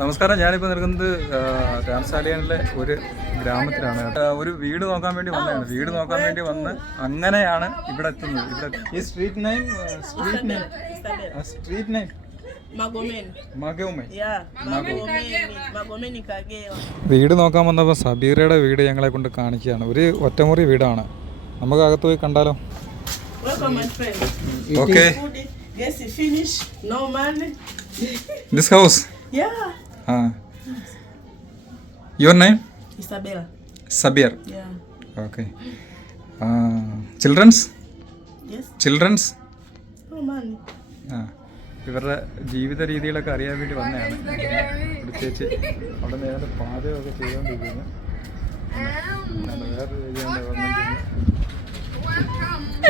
നമസ്കാരം. ഞാനിപ്പോൾ നിൽക്കുന്നത് ടാൻസാനിയയിലെ ഒരു ഗ്രാമത്തിലാണ്. ഒരു വീട് നോക്കാൻ വേണ്ടി വന്നതാണ്. വീട് നോക്കാൻ വേണ്ടി വന്ന് അങ്ങനെയാണ് ഇവിടെ എത്തുന്നത്. ഇവിടെ ഈ സ്ട്രീറ്റ് നെയിം വീട് നോക്കാൻ വന്നപ്പോൾ സബീറയുടെ വീട് ഞങ്ങളെ കൊണ്ട് കാണിക്കുകയാണ്. ഒരു ഒറ്റമുറി വീടാണ്. നമുക്ക് അകത്ത് പോയി കണ്ടാലോ? Okay. This house? Yeah. Your name? Isabel. Sabir. Yeah. Okay. Children's? Yes. Children's? No money. ഇവരുടെ ജീവിത രീതികളൊക്കെ അറിയാൻ വേണ്ടി വന്നതാണ്. പ്രത്യേകിച്ച് അവിടെ നേരെ പാചകമൊക്കെ ചെയ്തുകൊണ്ടിരിക്കുന്നു. വേറൊരു രീതിയാണ് വന്നിരിക്കുന്നത്.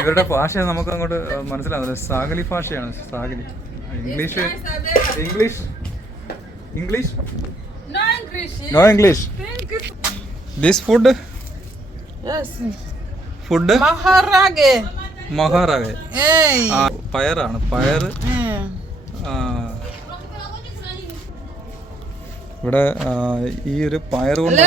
ഇവരുടെ ഭാഷ നമുക്ക് അങ്ങോട്ട് മനസ്സിലാവുന്നില്ല. സാഗലി ഭാഷയാണ്. സാഗലി. English No English. This food? Yes. Food? Maharage. പയറാണ്. പയർ. ഇവിടെ ഈ ഒരു പയർ കൊണ്ട്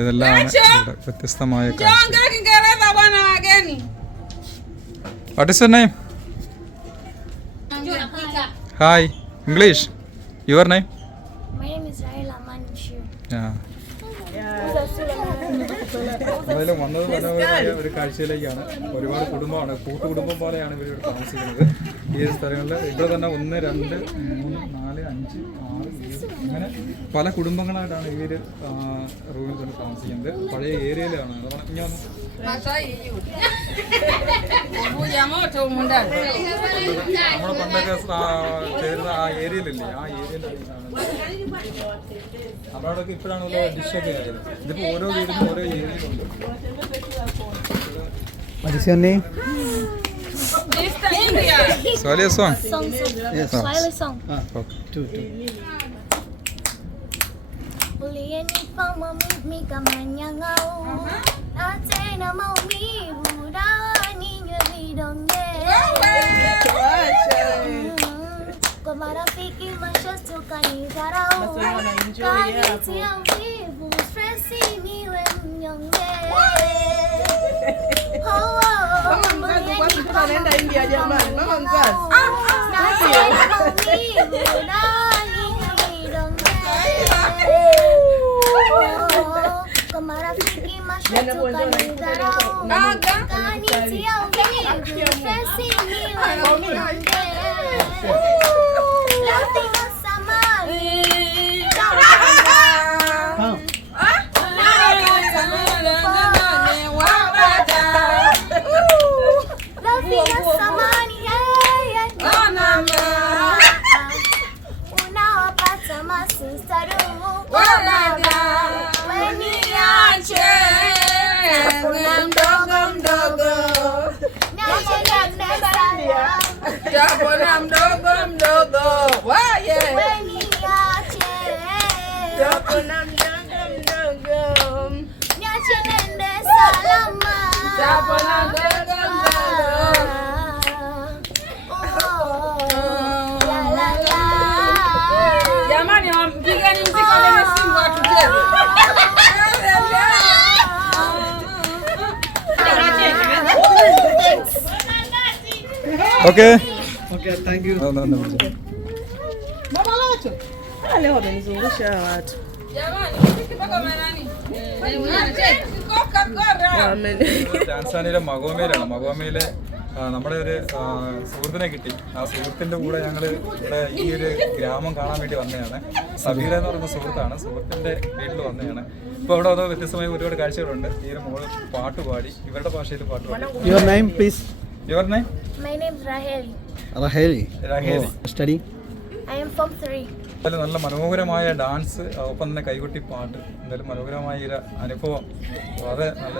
ഇതെല്ലാം വ്യത്യസ്തമായ. What is your name? Hi. English. Your name? My name is Rahel Amanshu. Yeah. വന്നത് മനോഹരമായ ഒരു കാഴ്ചയിലേക്കാണ്. ഒരുപാട് കുടുംബമാണ്. കൂട്ടുകുടുംബം പോലെയാണ് ഇവരിവിടെ താമസിക്കുന്നത്. ഈ സ്ഥലങ്ങളിൽ ഇവിടെ തന്നെ 1, 2, 3, 4, 5, 6, 7 അങ്ങനെ പല കുടുംബങ്ങളായിട്ടാണ് ഈ ഒരു റൂമിൽ തന്നെ താമസിക്കുന്നത്. പഴയ ഏരിയയിലാണ്. നമ്മളെ പണ്ടൊക്കെ ചെയ്തിരുന്ന ആ ഏരിയയിലല്ലേ, ആ ഏരിയയിലാണ് നമ്മളോടൊക്കെ ഇപ്പോഴാണ് ഡിഷൊക്കെ ആയത്. ഇതിപ്പോൾ ഓരോ വീടിനും ഓരോ ഏരിയയിലുണ്ട്. Swahili song? Yes. Swahili song. Two. Uliyenipa mimi kama nyang'au na tena maumivu ndani ya vidonge. Kwa marafiki mashosti ukanidharau, kanitia uvivu, stresi niwe mnyonge. Tunaenda India jamani, mama mzazi. Okay. Okay, thank you. No. Mama lacho. Leo wamenizungusha watu. ടാൻസാനിയയിലെ മഗോമയിലാണ്. മഗോമയിലെ നമ്മുടെ ഒരു സുഹൃത്തിനെ കിട്ടി. ആ സുഹൃത്തിൻ്റെ കൂടെ ഞങ്ങൾ ഇവിടെ ഈ ഒരു ഗ്രാമം കാണാൻ വേണ്ടി വന്നതാണ്. സബീറ എന്ന് പറയുന്ന സുഹൃത്താണ്. സുഹൃത്തിൻ്റെ വീട്ടിൽ വന്നതാണ്. ഇപ്പോൾ ഇവിടെ അതോ വ്യത്യസ്തമായ ഒരുപാട് കാഴ്ചകളുണ്ട്. ഈ ഒരു മോള് പാട്ട് പാടി, ഇവരുടെ ഭാഷയിൽ പാട്ട് പാടി. Your name, please? Your name? My name is Rahel. Raheli. Raheli. Study? I am from 3. നല്ല മനോഹരമായ ഡാൻസ്, ഒപ്പം തന്നെ കൈകൊട്ടി പാട്ട്, എന്തായാലും മനോഹരമായ ഒരു അനുഭവം. വളരെ നല്ല